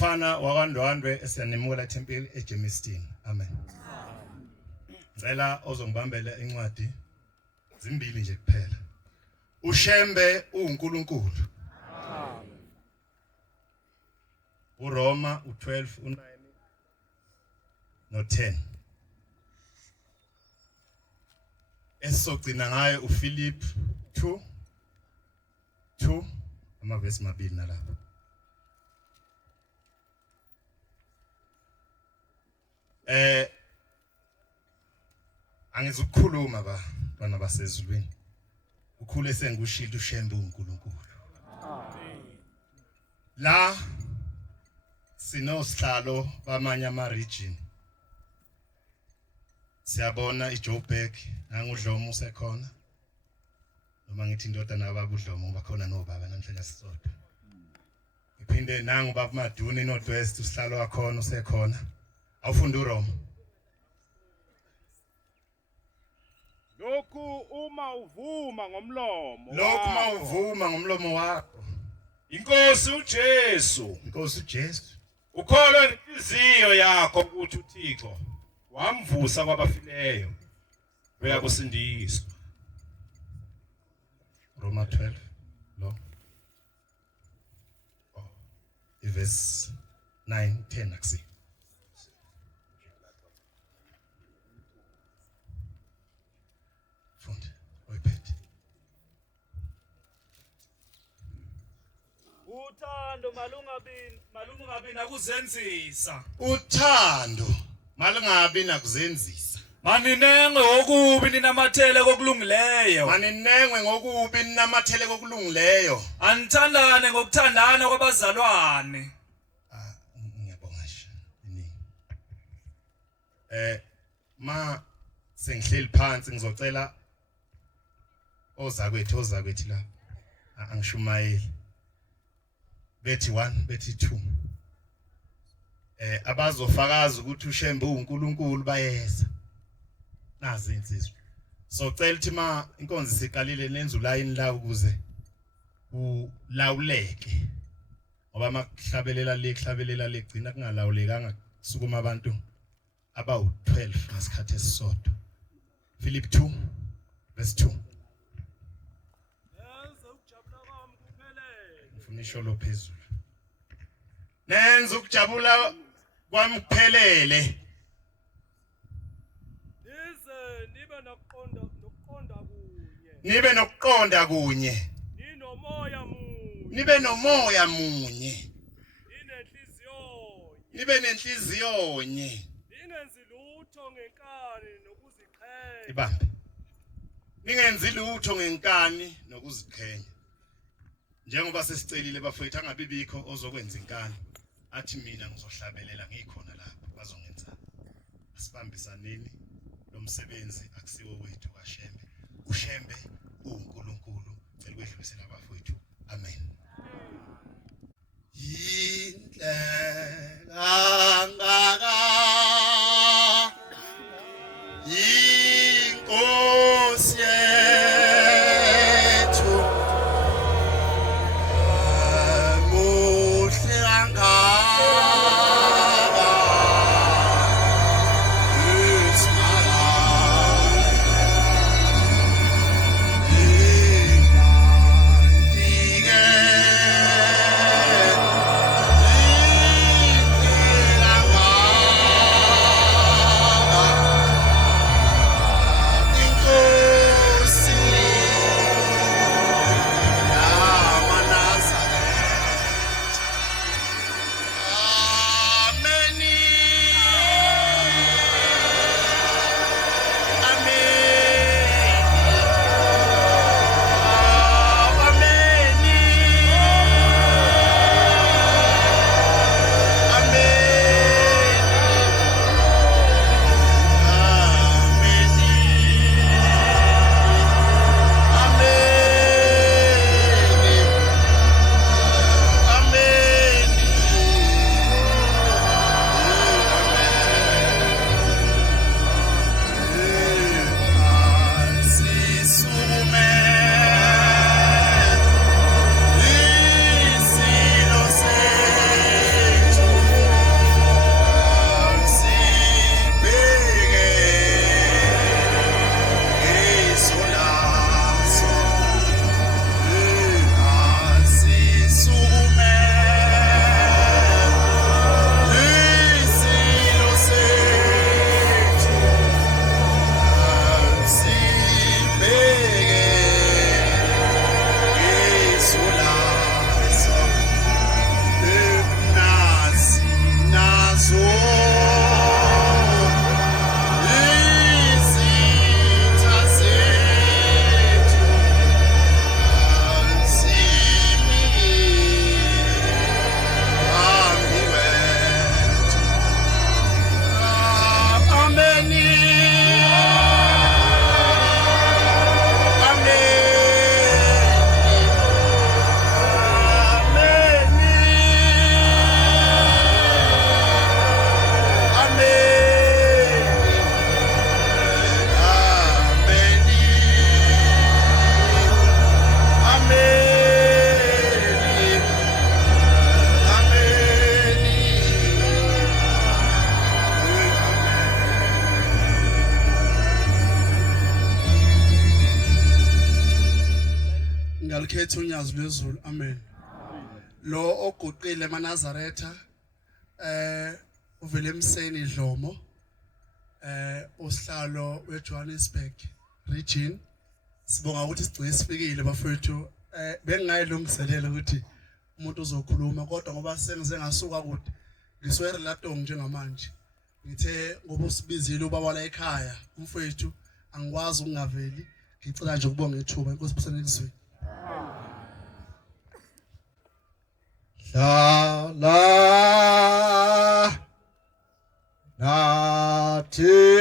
umfana wakwaNdwandwe esiyanemukela eThempeli eJemiston. Amen. Ngicela ozongibambela incwadi zimbili nje kuphela. uShembe uNkulunkulu. uRoma u12 u9 no10. Esogcina ngayo uPhilip 2 amavesi mabili nalapha. Angizukukhuluma bana basezulwini. Ukhule sengikushilo uShembe uNkulunkulu. La sinosihlalo bamanye ama-region. Siyabona iJoburg nanguDlomo usekhona. Noma ngithi indoda nababa uDlomo bakhona nobaba namhlanje sisodwa. Iphinde nangu baba Maduni Northwest usihlalo wakhona usekhona. Awufunda uRoma. Lokhu uma uvuma ngomlomo. Lokhu uma uvuma ngomlomo wakho. Inkosi uJesu. Inkosi uJesu. Ukholwe inhliziyo yakho ukuthi uThixo wamvusa kwabafileyo. Uyakusindiswa. Roma 12 lo. Verse 9 10 akusi. Funda oyiphethe. Uthando malungabi nakuzenzisa. Uthando malungabi nakuzenzisa. Maninenge okubi ninamathele kokulungileyo. Maninengwe ngokubi ninamathele kokulungileyo. Anithandane ngokuthandana kwabazalwane. Ngiyabonga nje. Ma sengihleli phansi ngizocela ozakwethu la. Angishumayeli. Bethi 1 bethi 2. Abazofakaza ukuthi uShembe uNkulunkulu bayeza. Nazi insizwa. So cela ukuthi ma inkonzo siqalile nenza ulayini la ukuze ulawuleke. Ngoba makuhlabelela le gcina kungalawulekanga kusukuma abantu abawu12 ngesikhathi esisodwa. Philip 2 verse 2. Nenza ukujabula kwami kuphelele. Ngifuna isho lo phezulu. Nenza ukujabula kwami kuphelele. Nibe nokuqonda kunye. Nibe nomoya munye. Nibe nenhliziyo nye. Ningenzi lutho ngenkani nokuziqhenya. Ibambe. Ningenzi lutho ngenkani nokuziqhenya. Njengoba sesicelile bafowethu angabibikho ozokwenza inkani. Athi mina ngizohlabelela ngikhona lapho bazongenza. Asibambisaneni lo msebenzi akusiwo wethu kaShembe. uShembe uNkulunkulu. Cela kwedlulisela abafowethu. Amen. Yinhle kangaka inkosi yethu muhle kangaka isimanga ngiyalukhetha unyazi lwezulu amen lo oguqile eManazaretha uvele emseni Dlomo usihlalo weJohannesburg region sibonga ukuthi sigcine sifikile bafowethu bengingayilungiselela ukuthi umuntu uzokhuluma kodwa ngoba sengize ngasuka kude ngiswere latong njengamanje ngithe ngoba usibizile ubaba la ekhaya umfowethu angikwazi ukungaveli ngicela nje ukubonga ithuba inkosi busana elizweni la nathi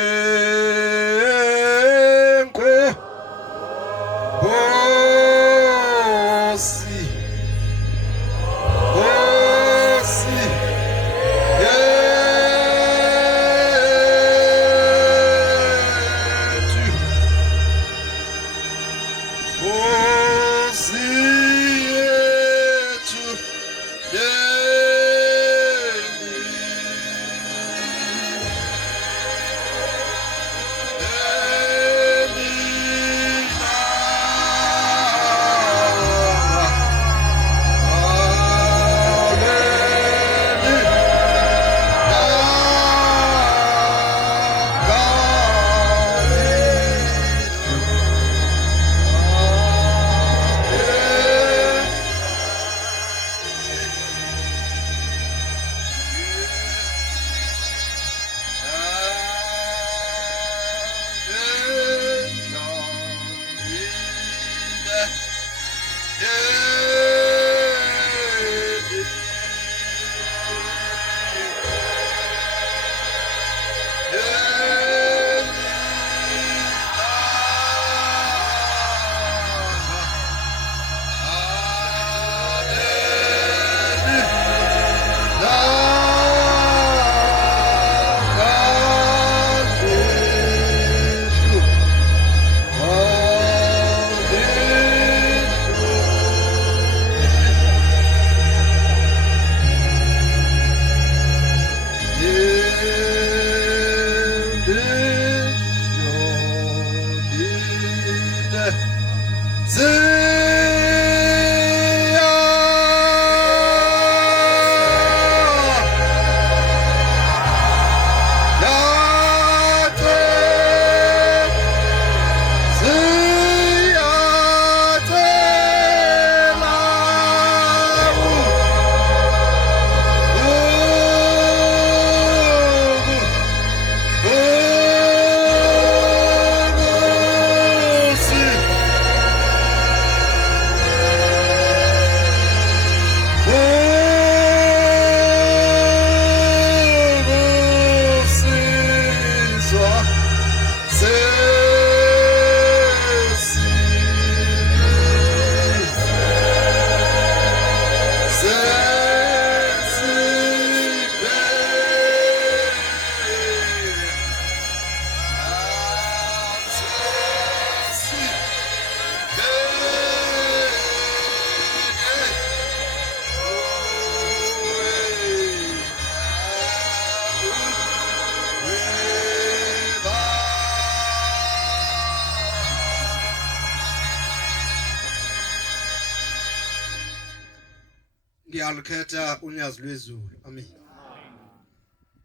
ngiyalukhetha unyazi lwezulu amen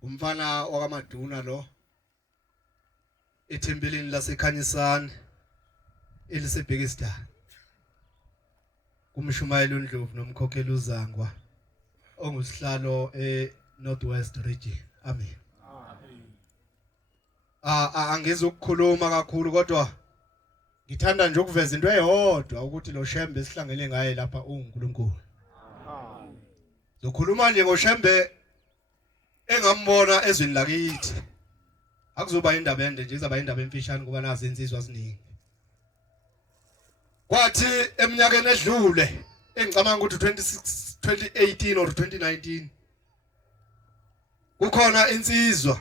umfana wakaMaduna lo ethempelini laseKhanyisani elisebhekistan kumshumayeli uNdlovu nomkhokheli uZangwa ongusihlalo eNorthwest region amen angizokukhuluma kakhulu kodwa ngithanda nje ukuveza into eyodwa ukuthi lo Shembe esihlangene ngaye lapha uNkulunkulu zokhuluma nje ngoShembe engambona ezweni lakithi akuzoba indaba ende nje izaba indaba emfishane kuba nazi insizwa ziningi kwathi eminyakeni edlule engicabanga ukuthi 2018 or 2019 kukhona insizwa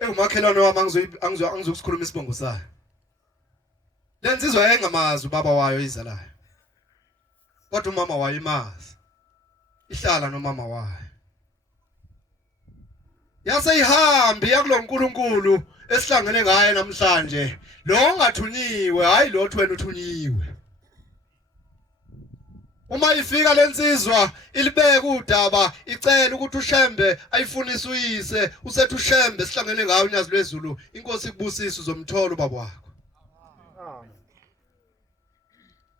engumakhelwane wami angizokukhuluma isibongo sayo lensizwa engamazi ubaba wayo izalayo kodwa umama wayo imazi ihlala nomama wayo yaseyihambi yakuloNkulunkulu esihlangene ngaye namhlanje lo ongathunyiwe hayi lo wena uthunyiwe Uma ifika lensizwa ilibeke udaba icela ukuthi uShembe ayifunise uyise usethi uShembe sihlangene ngawo unyazi lwezulu inkosi ikubusisa uzomthola ubaba wakho.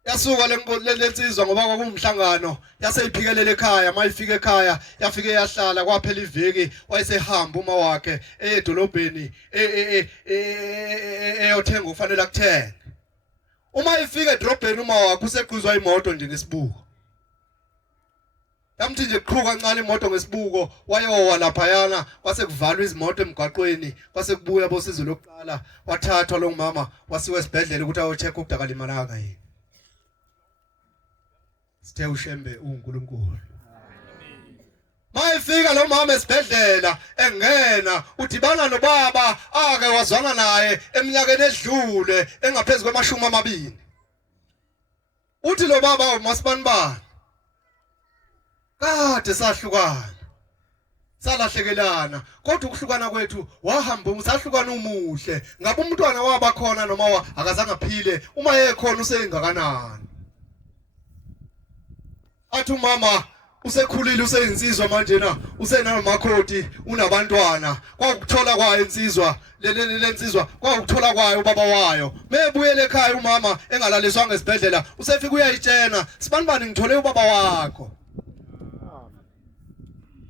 Yasuka lensizwa ngoba kwakumhlangano yaseyiphikelele ekhaya mayifika ekhaya yafike yahlala kwaphela iveki wayesehamba uma wakhe edolobheni eyothenga ufanele akuthenga. Uma ifika edrobheni uma wakhe useqhuzwa imoto nje ngesibuko. Yamthi nje qhruka kancane imoto ngesibuko wayowa lapha yana kwase kuvalwa izimoto emgwaqweni kwase kubuya bosizo lokuqala wathathwa lo mama wasiwe esibhedlela ukuthi ayocheck ukudaka limanaka yini. Sithe uShembe uNkulunkulu. Mayifika lo mama esibhedlela engena udibana nobaba ake wazwana naye eminyakeni edlule engaphezulu kwama20. Uthi lo baba uMasibanibani kade sahlukana salahlekelana kodwa ukuhlukana kwethu wahamba usahlukana umuhle ngabe umntwana waba khona noma akazange aphile uma ekhona usengakanani. Athi umama usekhulile useyinsizwa manje na usenamakhoti unabantwana kwakuthola kwayo insizwa lensizwa kwakuthola kwayo ubaba wayo mebuyele ekhaya umama engalaliswa ngesibhedlela usefika uyayitshena Sibanibani ngithole ubaba wakho.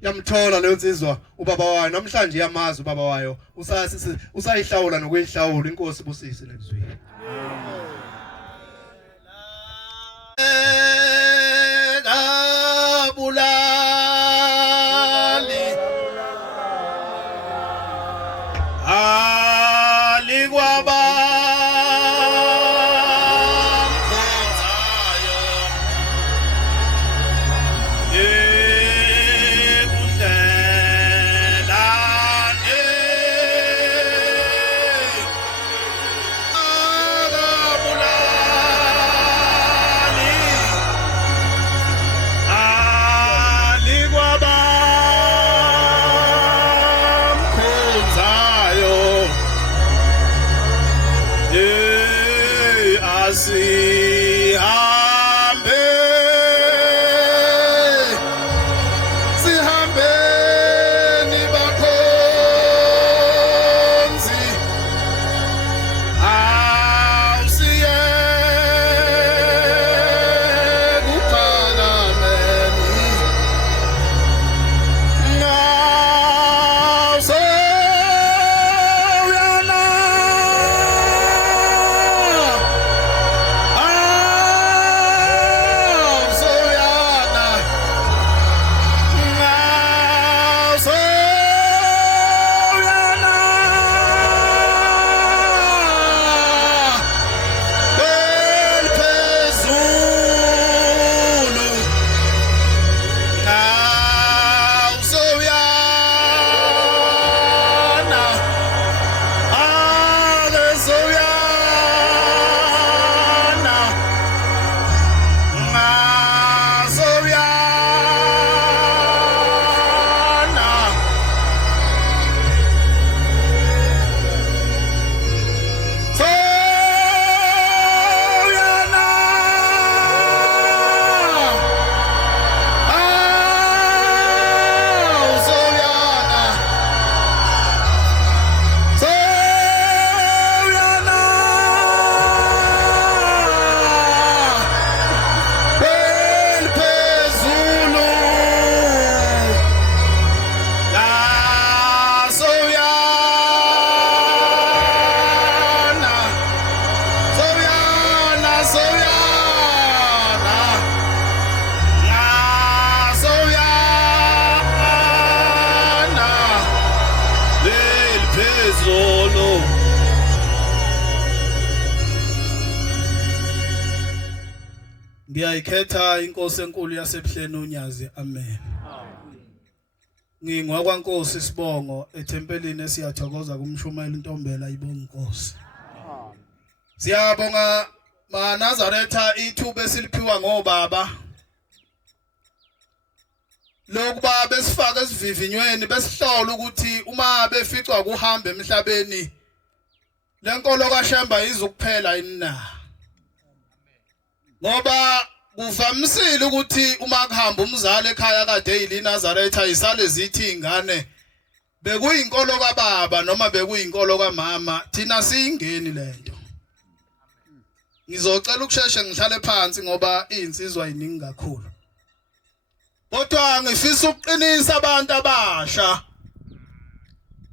Yamthola leyo insizwa ubaba wayo namhlanje yamazi ubaba wayo usayihlawula nokuyihlawula inkosi busisi nekuzwini. Ngiyayikhetha inkosi enkulu yasebuhleni unyazi. Amen. Ngingwakwankosi Sibongo ethempelini esiyathokoza kumshumayeli Ntombela ibonga inkosi. Siyabonga maNazaretha ithuba esiliphiwa ngobaba lokuba besifaka esivivinyweni besihlola ukuthi uma beficwa kuhamba emhlabeni lenkolo kaShemba izokuphela yini na. Ngoba kuvamisile ukuthi uma kuhamba umzali ekhaya kade eyiNazaretha ayisale zithi ingane bekuyinkolo kababa noma bekuyinkolo kamama thina siyingeni lento. Ngizocela ukusheshe ngihlale phansi ngoba izinsizwa yiningi kakhulu. Kodwa ngifisa ukuqinisa abantu abasha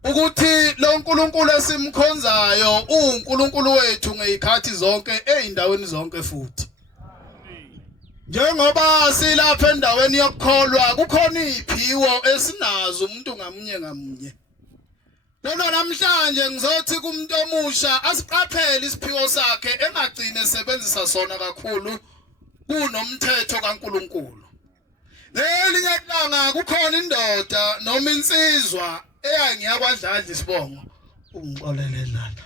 ukuthi lo nkulunkulu esimkhonzayo uNkulunkulu wethu ngezikhathi zonke ezindaweni zonke futhi. Njengoba silapha endaweni yokukholwa kukhona iziphiwo esinazo umuntu ngamunye. Lona namhlanje ngizothi kumuntu omusha asiqaphele isiphiwo sakhe engagcine sebenzisa sona kakhulu kunomthetho kaNkulunkulu. Ngelinye ilanga kukhona indoda noma insizwa eyangiyakwadladla isibongo ungixolele lana.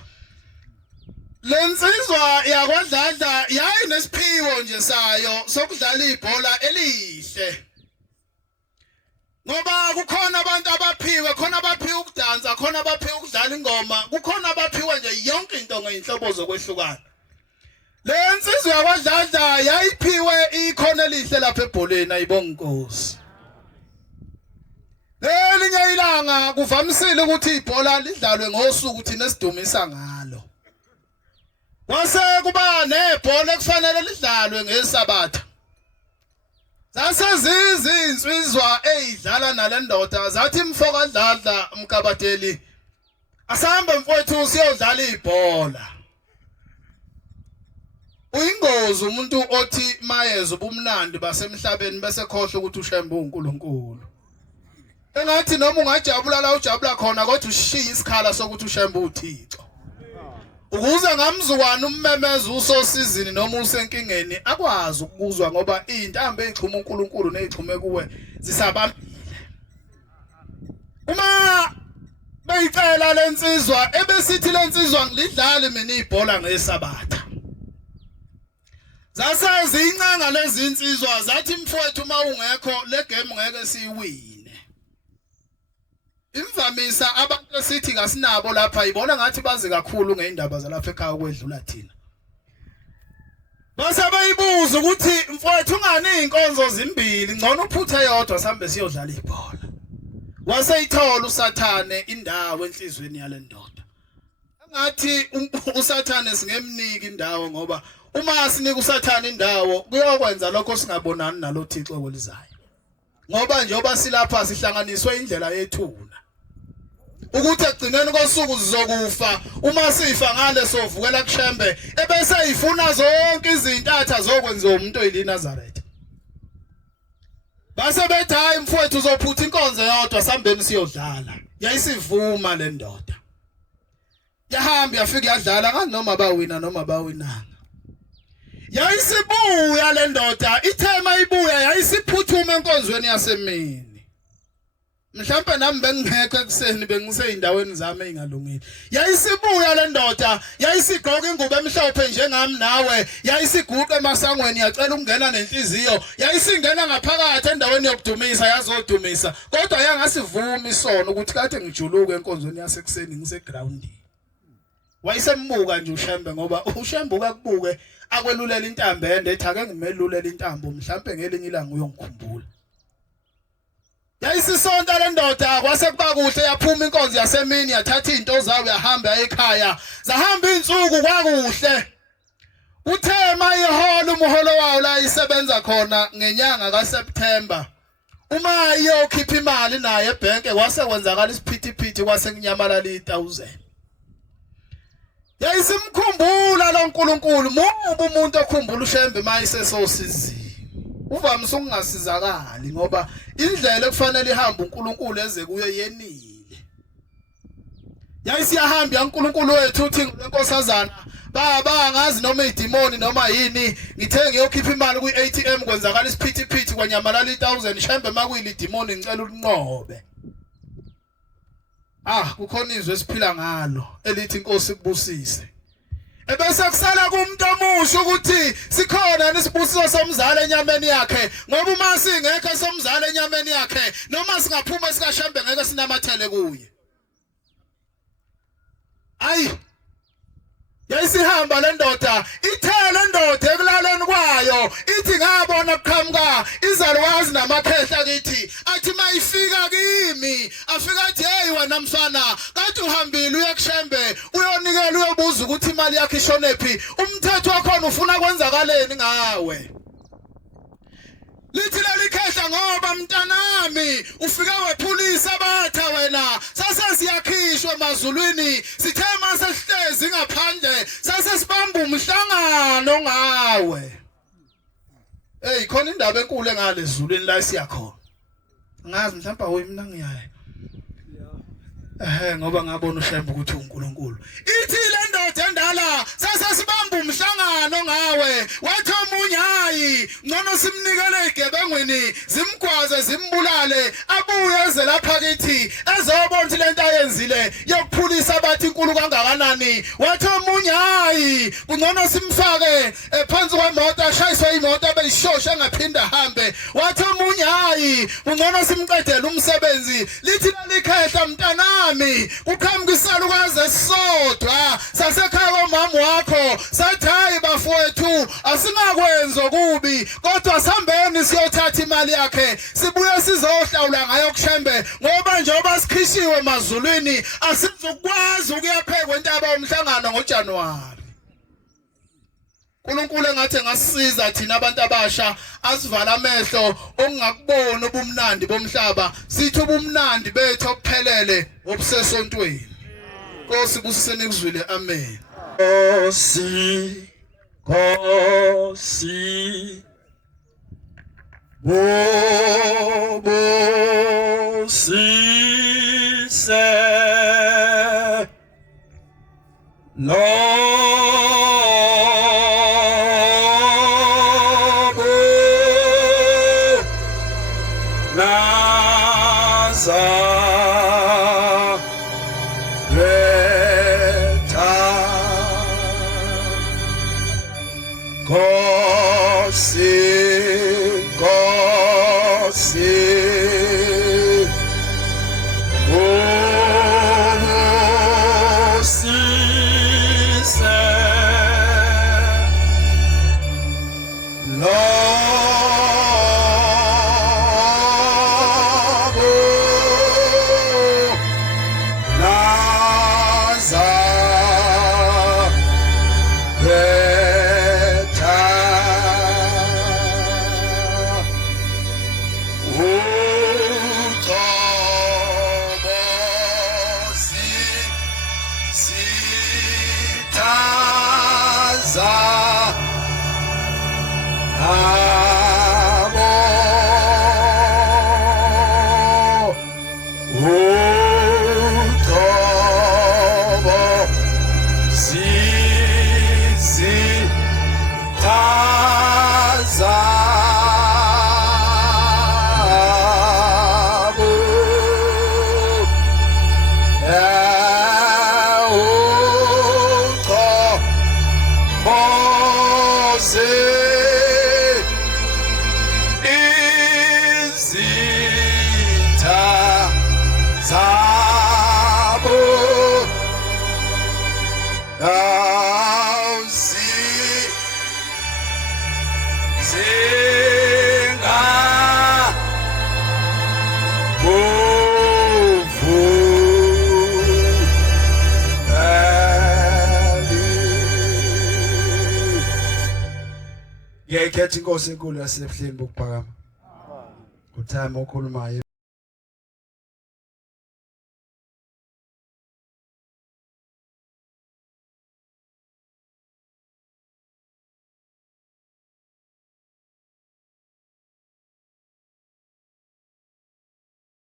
Lensizwa yakwadladla yayinesiphiwo nje sayo sokudlala ibhola elihle. Ngoba kukhona abantu abaphiwe, khona abaphiwe ukudansa, khona abaphiwe ukudlala ingoma, kukhona abaphiwe nje yonke into ngeinhlobo zokwehlukana. Lensizwa yakwadladla yayiphiwe ikhono elihle lapha ebholeni ayibonga inkosi. Lelinye ilanga kuvamisile ukuthi ibhola lidlalwe ngosuku thina esidumisa ngalo. Kwase kuba nebhola ekufanele lidlalwe ngeSabatha. Zasezizinsizwa ezidlala nalendoda zathi mfoka dladla umkabateli asihamba mfowethu siyodlala ibhola. Uyingozi umuntu othi mayeza ubumnandi basemhlabeni bese khohle ukuthi ushembe uNkulunkulu. Engathi noma ungajabula la ujabula khona kodwa ushiya isikhala sokuthi ushembe uThixo. Ukuze ngamzukwana ummemeza usosizini noma usenkingeni akwazi ukuzwa ngoba izintambo ezixhuma uNkulunkulu nezixhume kuwe zisabambile. Uma beyicela lensizwa ebesithi lensizwa ngilidlale mina ibhola ngeSabatha. Zasezincanga lezi insizwa zathi mfowethu uma ungekho le game ngeke siyiwine. Imvamisa abantu esithi kasinabo lapha ibona ngathi bazi kakhulu ngeindaba zalapha ekhaya kwedlula thina. Base bayibuza ukuthi mfowethu ungani inkonzo zimbili ngcono uphuthe yodwa sambe siyodlala ibhola. Waseyithola uSathane indawo enhlizweni yale ndoda. Engathi uSathane singemniki indawo ngoba uma sinika uSathane indawo kuyokwenza lokho singabonani nalo Thixo kwelizayo. Ngoba njengoba silapha sihlanganiswe indlela yethuna. Ukuthi egcineni kosuku sizokufa uma sifa ngale sovukela kushembe ebese ifuna zonke izintatha zokwenziwa umuntu eyiNazaretha. Base bethi hayi mfowethu uzophutha inkonzo yodwa sambeni siyodlala. Yayisivuma le ndoda. Yahamba yafika yadlala ngani noma bawina noma bawinanga. Yayisibuya le ndoda ithema ibuya yayisiphuthuma enkonzweni yasemini. Mhlawumbe nami bengingekho ekseni bengiseyindaweni zami ezingalungile. Yayisibuya le ndoda, yayisigoqa ingubo emhlophe njengami nawe, yayisiguqa emasangweni yacela ukungena nenhliziyo, yayisingena ngaphakathi endaweni yokudumisa yazodumisa. Kodwa yangasivuma isono ukuthi kade ngijuluke enkonzweni yasekuseni ngisegroundini. Wayesembuka nje uShembe ngoba uShembe ukakubuke akwelulela intambo ende ethi ake ngimelulela intambo mhlawumbe ngelinye ilanga uyongikhumbula. Yayisisonto le ndoda kwase kuba kuhle yaphuma inkonzo yasemini yathatha izinto zayo yahamba ekhaya. Zahamba izinsuku kwakuhle. Uthema iholo umuholo wayo la isebenza khona ngenyanga kaSeptember. Uma iyokhipha imali naye ebhenke kwase kwenzakala isiphithiphithi kwase kunyamalala 1000. Yayisimkhumbula lo nkulunkulu mubu umuntu okhumbula uShembe mayisesosizini. Uvamise ukungasizakali ngoba indlela ekufanele ihambe uNkulunkulu eze kuyo yenile. Yayisiyahamba yaNkulunkulu wethu uthi lenkosazana baba ngazi noma idemoni noma yini ngithe ngiyokhipha imali kwi-ATM kwenzakala isiphithiphithi kwanyamalala 1000 Shembe makuyile idemoni ngicela ulinqobe. Kukhona izwe esiphila ngalo elithi inkosi kubusise. Ebese kusala kumuntu omusha ukuthi sikhona nesibusiso somzala enyameni yakhe ngoba uma singekho somzala enyameni yakhe noma singaphuma sikaShembe ngeke sinamathele kuye. yayisihamba le ndoda ithele ndoda ekulaleni kwayo ithi ngabona kuqhamuka izalukazi namakhehla kithi athi mayifika kimi afika athi hey wena mfana kathi uhambile uye kushembe uyonikela uyobuza ukuthi imali yakhe ishonephi umthetho wakhona ufuna kwenzakaleni ngawe lithi leli khehla ngoba mntanami ufika wephulisa batha wena sase siyakhishwa emazulwini sithe mase sihlezi ngaphandle sase sibamba umhlangano ngawe hey khona indaba enkulu engale ezulwini la siyakhona ngazi mhlawumbe awu mina ngiyaye ngoba ngabona ushembe ukuthi uNkulunkulu ithi le ndoda endala sase sibamba umhlangano ngawe wathi omunye hayi ngcono simnikele igebengweni zimgwaze zimbulale abuye eze lapha kithi ezobona ukuthi lento ayenzile yokuphulisa abathi inkulu kangakanani wathi omunye hayi kungcono simfake phansi kwemoto ashayiswe imoto abeyishosha engaphinda ahambe wathi omunye hayi kungcono simqedele umsebenzi lithi lelikhehla mntanami uqhamuka isalukazi esisodwa sasekhaya komama wakho sathi hayi bafowethu asingakwenza kubi kodwa sihambeni siyothatha imali yakhe sibuye sizohlawula ngayo kushembe ngoba njengoba sikhishiwe emazulwini asizukwazi ukuyaphekwa intaba yomhlangano ngoJanuwari uNkulunkulu engathi ngasisiza thina abantu abasha asivala amehlo ongakubona ubumnandi bomhlaba sithi ubumnandi bethu ophelele obusesontweni Nkosi busisene kuzwile amen Nkosi Bobo sise Ngiyayikhetha inkosi enkulu yasebuhleni bokuphakama. Uthama okhulumayo